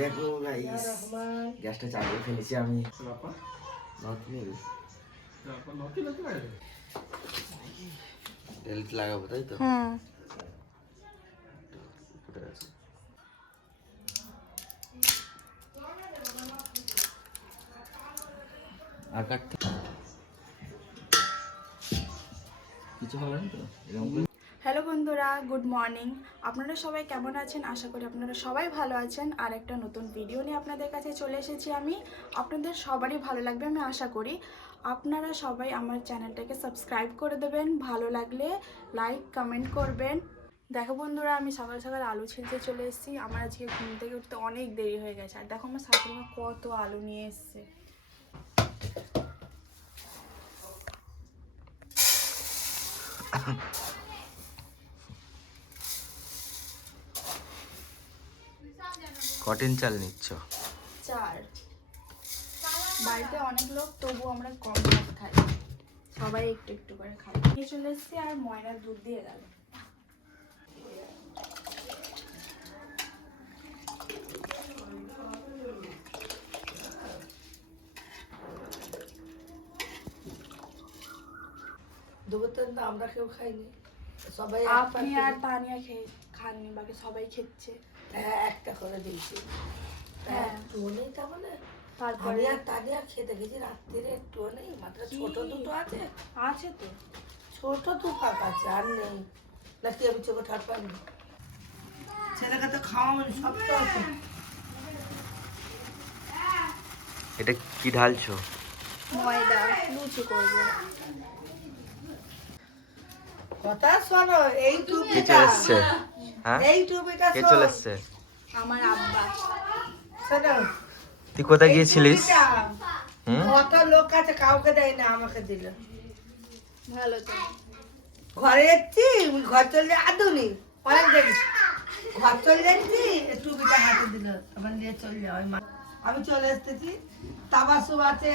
দেখো গাইস, গ্যাসটা চালিয়ে ফেলেছি আমি। তেল লাগাবো তাই তো? হ্যাঁ। আর কাটতে কিছু হবে না তো? হ্যালো বন্ধুরা, গুড মর্নিং। আপনারা সবাই কেমন আছেন? আশা করি আপনারা সবাই ভালো আছেন। আর একটা নতুন ভিডিও নিয়ে আপনাদের কাছে চলে এসেছি আমি। আপনাদের সবারই ভালো লাগবে আমি আশা করি। আপনারা সবাই আমার চ্যানেলটাকে সাবস্ক্রাইব করে দেবেন, ভালো লাগলে লাইক কমেন্ট করবেন। দেখো বন্ধুরা, আমি সকাল সকাল আলু ছিলতে চলে এসেছি। আমার আজকে ঘুম থেকে উঠতে অনেক দেরি হয়ে গেছে। আর দেখো আমার শাশুড়ি মা কত আলু নিয়ে এসছে। কটিন চাল নিচ্ছ? 4। বাড়িতে অনেক লোক, তবু আমরা কম ভাত খাই, সবাই একটু একটু করে খাই। নিয়ে চলে এসেছি আর ময়নার দুধ দিয়ে গেল। দুপুর তো আমরা কেউ খাইনি, সবাই আপনি আর তানিয়া খাননি, বাকি সবাই খেচ্ছে। হ্যাঁ, একটা করে দিয়েছি। হ্যাঁ, একটুও নেই তার মানে। তারপরে আর তানিয়া খেতে গেছি রাত্রিরে, একটুও নেই। মাত্র ছোট দুটো আছে। আছে তো, ছোট দু পাক আছে, আর নেই নাকি? আমি চোখে ঠাট পাইনি। ছেলেকে তো খাওয়াবো সব তো আছে। এটা কি ঢালছো? ময়দা লুচি করবো। কথা শোনো, এই কে টুপিটা, চলে এসছে? হ্যাঁ, এই টুপিটা কে শোনো। চলে এসছে? আমার আব্বা। শোনো, তুই কোথায় এই গিয়েছিলিস? টুপিটা হুম, কত লোক আছে, কাউকে দেয় না, আমাকে দিল। ভালো তো। ঘরে এসছি, ঘর চলে আদুনি অনেক দেখি, ঘর চলে এসছি, টুপিটা হাতে দিল, আবার নিয়ে চলে যাওয়াই। আমি চলে এসতেছি, তাবাসু আছে,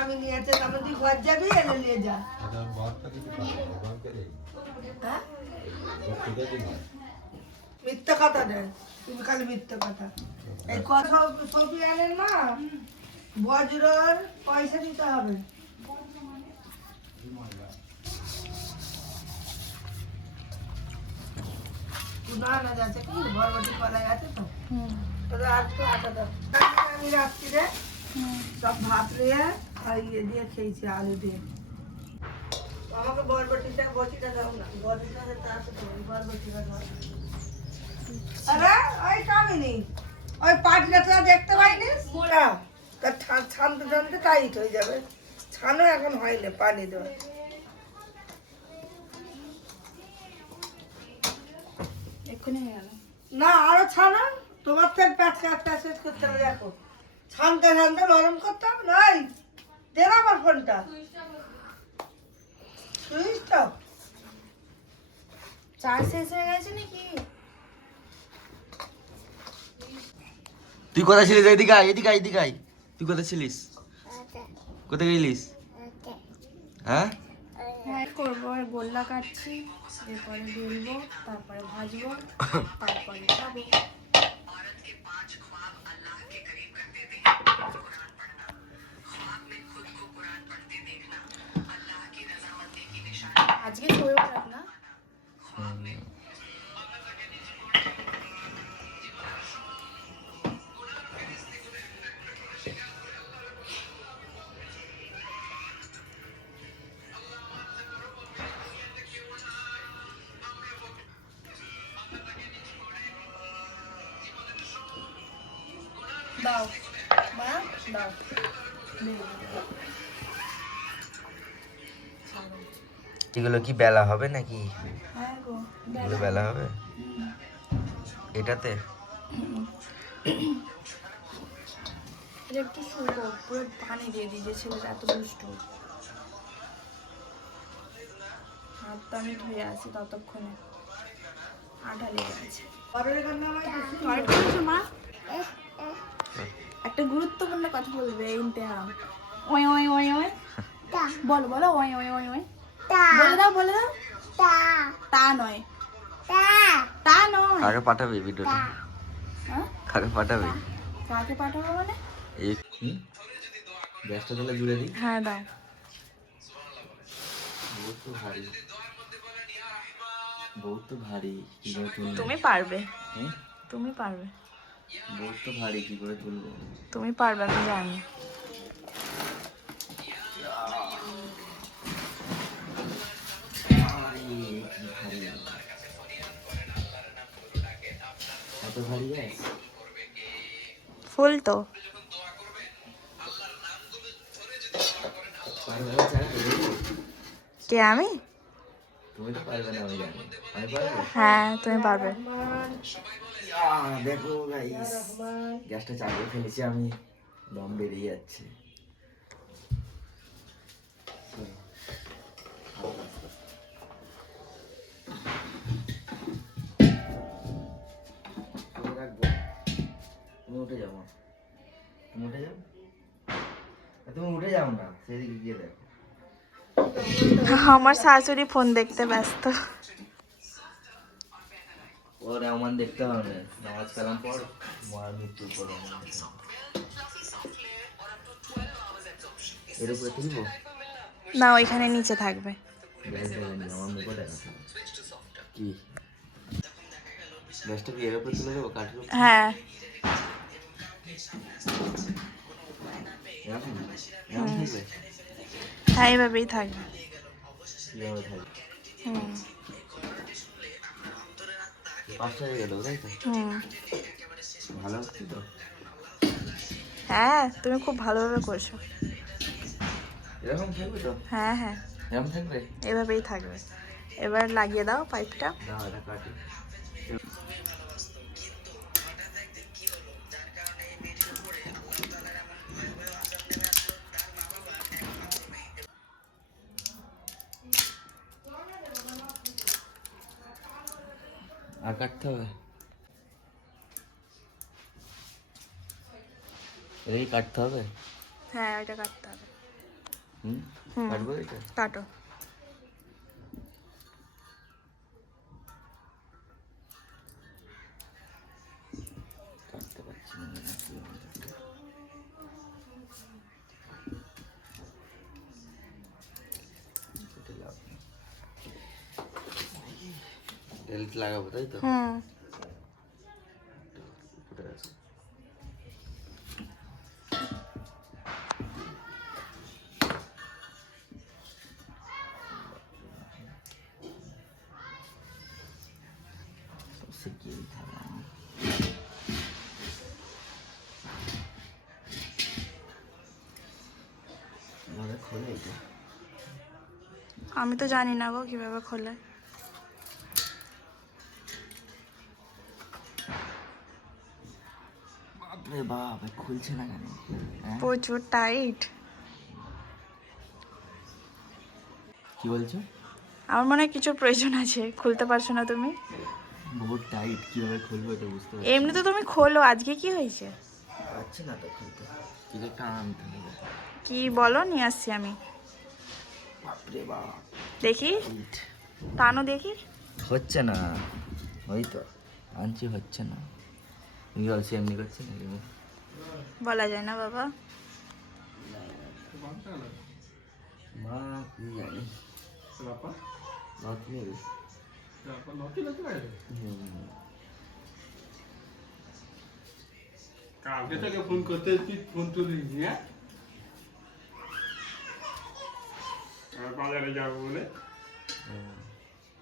আমি নিয়েছে, তারপর তুই ঘর যাবি, এনে নিয়ে যা। হ্যাঁ? মিথ্যা কথা নেই, তুমি খালি মিথ্যা কথা। এই কথা সবই আনেন না, বজ্রর পয়সা দিতে হবে। না না, যাচ্ছে কি বরবটি কলাই আছে তো, তোদের আর একটু আটা দাও। আমি রাত্রিরে সব ভাত নিয়ে আর ইয়ে দিয়ে খেয়েছি, আলু দিয়ে। আমাকে বরবটিটা বটিটা দাও না, বটিটা বরবটিটা দাও। আরে ওই কামিনি, ওই পাটিটা তো দেখতে পাইনি, তার ছানতে ছানতে টাইট হয়ে যাবে। ছানো এখন হয়নি, পানি দেওয়া। এক্ষুনি হয়ে গেল। না, আরো ছানা, তোমার তেল প্যাচ করতে হবে। দেখো, ছানতে ছানতে নরম করতে হবে। নাই দেন আমার ফোনটা, সুইচটা চার্জ শেষ হয়ে গেছে নাকি? তুই কোথায় ছিলিস? এদিকে আয়, এদিকে আয়, এদিকে আয়। তুই কোথায় ছিলিস? কোথায় গেলিস? হ্যাঁ, হ্যাঁ করবো। আর গোল্লা কাটছি, এরপরে বেলবো, তারপরে ভাজবো, তারপরে খাবো। আজকে শনিবার না? দাও মা, দাও। এগুলো কি বেলা হবে নাকি? হ্যাঁ গো, এগুলো বেলা হবে এটাতে? এটা একটু শুকো, পুরো পানি দিয়ে দিয়েছে ছেলেটা, এত দুষ্টু। হাত তো আমি ধুয়ে আসি, ততক্ষণে আটা লেগে আছে। মা একটা গুরুত্বপূর্ণ কথা বলবে, ইন্তেহাম। ওই ওই ওই ওই বলো বলো, ওই ওই ওই ওই বলে দাও, বলে দাও। তা নয়, তা নয়। কাকে পাঠাবি ভিডিওটা? হ্যাঁ, কাকে পাঠাবি? কাকে পাঠাবো মানে? এই গ্যাসটা তাহলে জুড়ে দিই। হ্যাঁ দাও। বহুত তো ভারী, বহুত তো ভারী, কি করে তুলবো? তুমি পারবে, হুম? তুমি পারবে, বহুত তো ভারী, কি করে তুলবো? তুমি পারবে, আমি জানি। কি ভারী, এত ভারী গ্যাস? ফুল তো। পারবে না, চাই তো দেখবো। কে, আমি? তুমি তো পারবে না, আমি জানি। আমি পারবো? হ্যাঁ তুমি পারবে। দেখো গাইস, গ্যাসটা চালিয়ে ফেলেছি আমি, দম বেরিয়ে যাচ্ছে। রাখবো, তুমি উঠে যাও, তুমি উঠে যাও, তুমি উঠে যাও না, সেদিকে গিয়ে দেখো। আমার শাশুড়ি ফোন দেখতে ব্যস্ত। ওর এমন দেখতে হবে না, নামাজ কালাম পর মার মৃত্যুর পর এর উপরে তুলবো না, ওইখানে নিচে থাকবে। আমার মুখে দেখা কি গ্যাসটা কি এর উপরে তুলে দেবো, কাঠের উপরে? হ্যাঁ। এরকম এরকম থাকবে? হ্যাঁ এইভাবেই থাকবে। কিভাবে থাকবে? হুম। 5টা হয়ে গেল, তাই তো? হুম। ভালো হচ্ছে তো? হ্যাঁ তুমি খুব ভালোভাবে করছো। এরকম থাকবে তো? হ্যাঁ হ্যাঁ এরকম থাকবে? এভাবেই থাকবে। এবার লাগিয়ে দাও পাইপটা। দাও এটা কাটি। আর কাটতে হবে? এই কাটতে হবে? হ্যাঁ ওইটা কাটতে হবে। হুম, হুম। কাটবো এটা? কাটো। কাটতে পারছি না, বেল্ট লাগাবো, তাই তো? হুম। ফুটে গেছে। শিখিয়ে দিতে হবে আমি। এভাবে খোলে এটা? আমি তো জানি না গো কিভাবে খোলে। বাপরে বাপ, খুলছে না কেন? হ্যাঁ? প্রচুর টাইট। কি বলছো? আমার মনে হয় কিছুর প্রয়োজন আছে, খুলতে পারছো না তুমি। বহুত টাইট, কিভাবে খুলবো এটা বুঝতে পারছি এমনি তো তুমি খোলো, আজকে কি হয়েছে? পারছি না তো খুলতে, কিছু টানতে হবে। কি বলো, নিয়ে আসছি আমি। বাপরে বাপ, দেখি, টাইট। টানো দেখি। হচ্ছে না, ওই তো আনছি, হচ্ছে না। তুমি বলছি এমনি করছে না? বলা যায় না বাবা। মা কি জানি, লক নেই। কালকে থেকে ফোন করতে তুই ফোন তুলিনি, হ্যাঁ? আর বাজারে যাবো বলে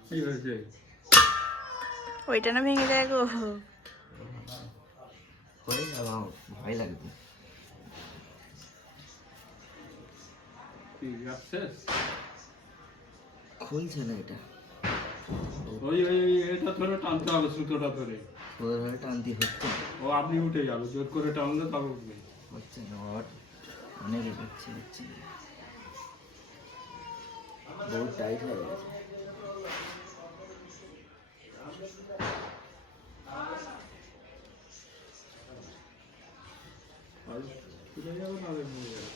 কি হয়েছে? ওইটা না ভেঙে যায় গো। করে যাবো, ভয় লাগবে। কি শেষ? খুলছে না এটা, ওই ওই ওই এটা ধরে টানতে হবে, সুতোটা ধরে। ওদের ধরে টানতে হচ্ছে না। ও আপনি উঠে যাবে, জোর করে টানলে তবে উঠবে। হচ্ছে না, ওর অনেক হচ্ছে, হচ্ছে না। বহুত টাইট হয়ে গেছে। আর খুলে যাবে না, ভেঙে যাবে।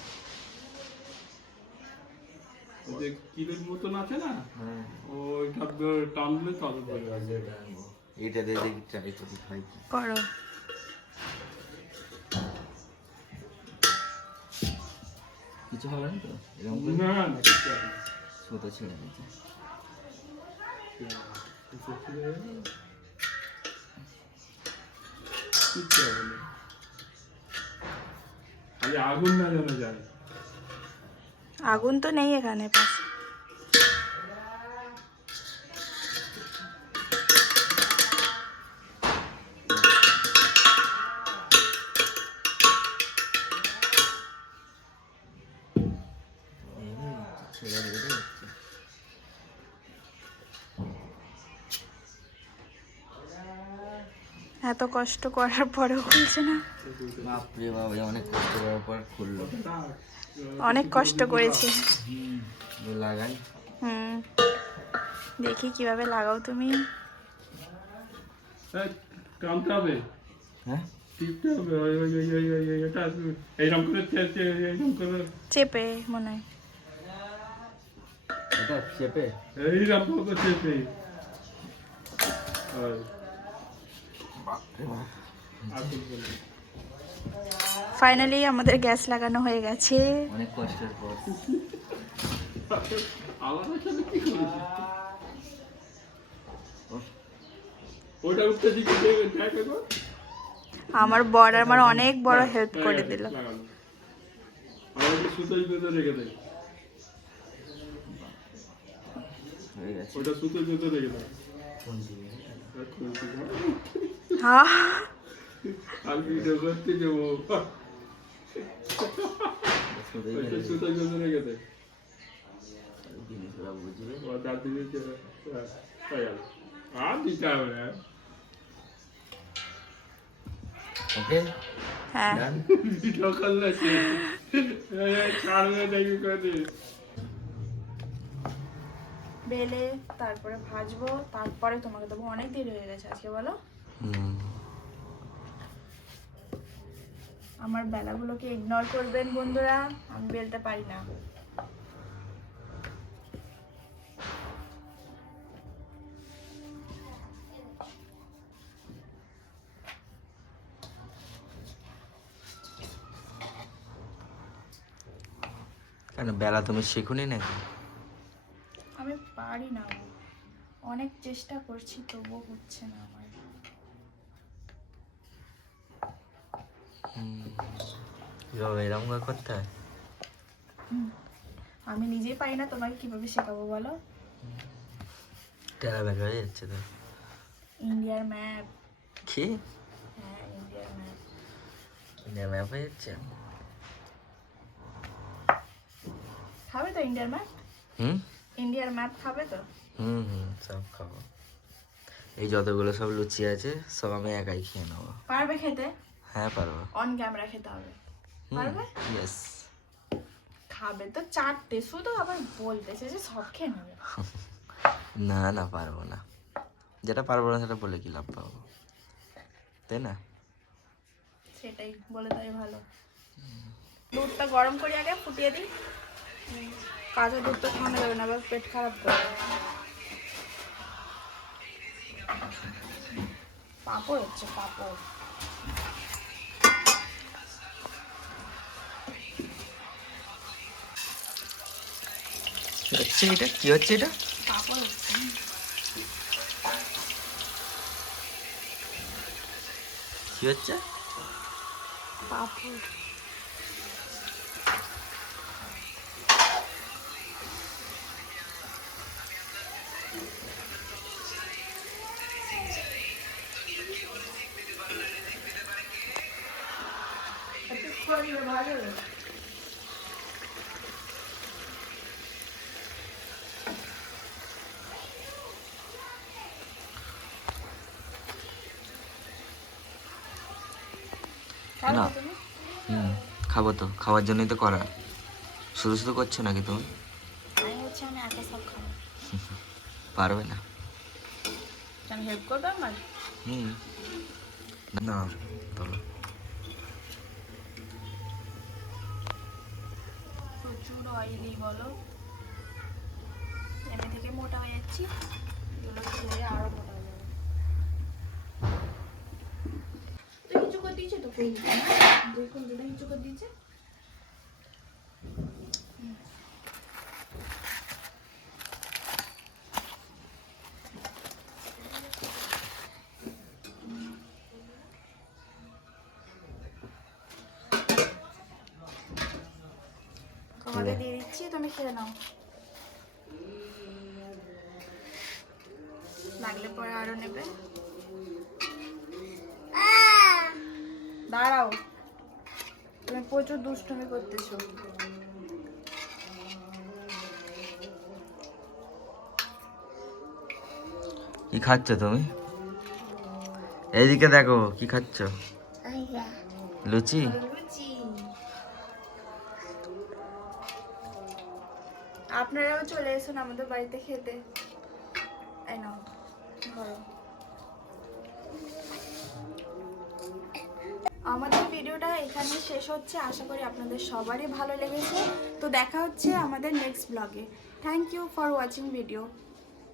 ওই যে কিলোর মতন আছে না, হ্যাঁ, ওইটা টানলে তবে বেরিয়ে আসবে। এটা দিয়ে দেখি ট্রাই করি, হয় কি। করো। কিছু হবে না তো এরকম করে না না কিছু হবে না। সুতো ছেড়ে দিচ্ছে। কিছু হবে না। কিচ্ছু হবে না। খালি আগুন না যেন যায়। আগুন তো নেই এখানে পাশে। ছেড়ে দিতে হচ্ছে। এত কষ্ট করার পরেও খুলছে না। বাপরে বাবা অনেক কষ্ট করার পর খুললো। অনেক কষ্ট করেছি। লাগাই হুম, দেখি কিভাবে লাগাও তুমি। এই, টানতে হবে। হ্যাঁ টিপতে হবে। ওই ওই ওই ওই ওই ওই এটা এইরকম করে এইরকম করে চেপে মনে হয়। এটা চেপে এইরকম করে চেপে। ওই, বাপরে বাপ। আগুন বলে। ফাইনালি আমাদের গ্যাস লাগানো হয়ে গেছে। অনেক কষ্টের পর আলাদা সাথে কি করেছিস? ওটা উঠতে দিকে দেখে গো। আমার বর আমার অনেক বড় হেল্প করে দিল। লাগানো। আমাকে সুতোই বেঁধে রেখে দেয়। হয়ে গেছে। ওটা সুতোই বেঁধে রেখে দেয়। হ্যাঁ, আর ভিডিও করতে যাবো। শুধুই ওইটা মেরে সুতোই বেঁধে রেখে দেয়। জিনিসগুলো বুঝবে। ও তার দিকে হয়ে গেল। আর দিতে হবে না। ওকে হ্যাঁ ডান। ভিডিও করলে ছাড়বে দেখি করে দিস। বেলে তারপরে ভাজবো, তারপরে তোমাকে দেবো। অনেক দেরি হয়ে গেছে আজকে, বলো। আমার বেলাগুলোকে ইগনোর করবেন বন্ধুরা, আমি বেলতে পারি না। কেন বেলা তুমি শেখুনি নাকি? আমি পারি না, অনেক চেষ্টা করছি তবুও হচ্ছে না আমার। কিভাবে এরকম করে করতে হয়? আমি নিজেই পারি না, তোমাকে কিভাবে শেখাবো বলো? টেরা বের হয়ে যাচ্ছে তো। ইন্ডিয়ার ম্যাপ। কি হ্যাঁ, ইন্ডিয়ার ম্যাপ। ইন্ডিয়া ম্যাপ হয়ে যাচ্ছে? খাবে তো ইন্ডিয়ার ম্যাপ? হুম ইন্ডিয়ার ম্যাপ খাবে তো? সব খাবো। এই যতগুলো সব লুচি আছে সব আমি একাই খেয়ে নেবো। পারবে খেতে? হ্যাঁ পারবো। অন ক্যামেরা খেতে হবে। পারবে? ইয়েস। খাবে তো চারটে, শুধু আবার বলতেছে যে সব খেয়ে নেবে। না না পারবো না, যেটা পারবো না সেটা বলে কি লাভ পাবো, তাই না? সেটাই বলে, তাই ভালো। দুধটা গরম করি, আগে ফুটিয়ে দিই। কাঁচা দুধ তো খাওয়ানো যাবে না, আবার পেট খারাপ করবে। পাঁপড় হচ্ছে, পাঁপড়। হচ্ছে এটা কি হচ্ছে? এটা পাঁপড় হচ্ছে। কি হচ্ছে? পাঁপড়। না। খাবো তো, খাওয়ার জন্যই তো করা। শুধু শুধু করছো নাকি তুমি? আমি একা সব খাবো। পারবে না। আমি হেল্প করবে আমার? না বলো। প্রচুর অয়েলি বলো, এমনি থেকে মোটা হয়ে যাচ্ছি, এগুলো খেয়ে আরো মোটা হয়ে যাবে। তুই কিছু করে দিয়েছে তো? দেখুন দিদি কিছু করে দিয়েছে। তুমি খেয়ে নাও, লাগলে পরে আরো নেবে। দাঁড়াও, তুমি প্রচুর দুষ্টুমি করতেছো। কি খাচ্ছ তুমি? এইদিকে দেখো কি খাচ্ছ? লুচি। লুচি। আপনারাও চলে এসুন আমাদের বাড়িতে খেতে। এই নাও ধরো। আমাদের ভিডিওটা এখানে শেষ হচ্ছে, আশা করি আপনাদের সবারই ভালো লেগেছে। তো দেখা হচ্ছে আমাদের নেক্সট ব্লগে। Thank you for watching video.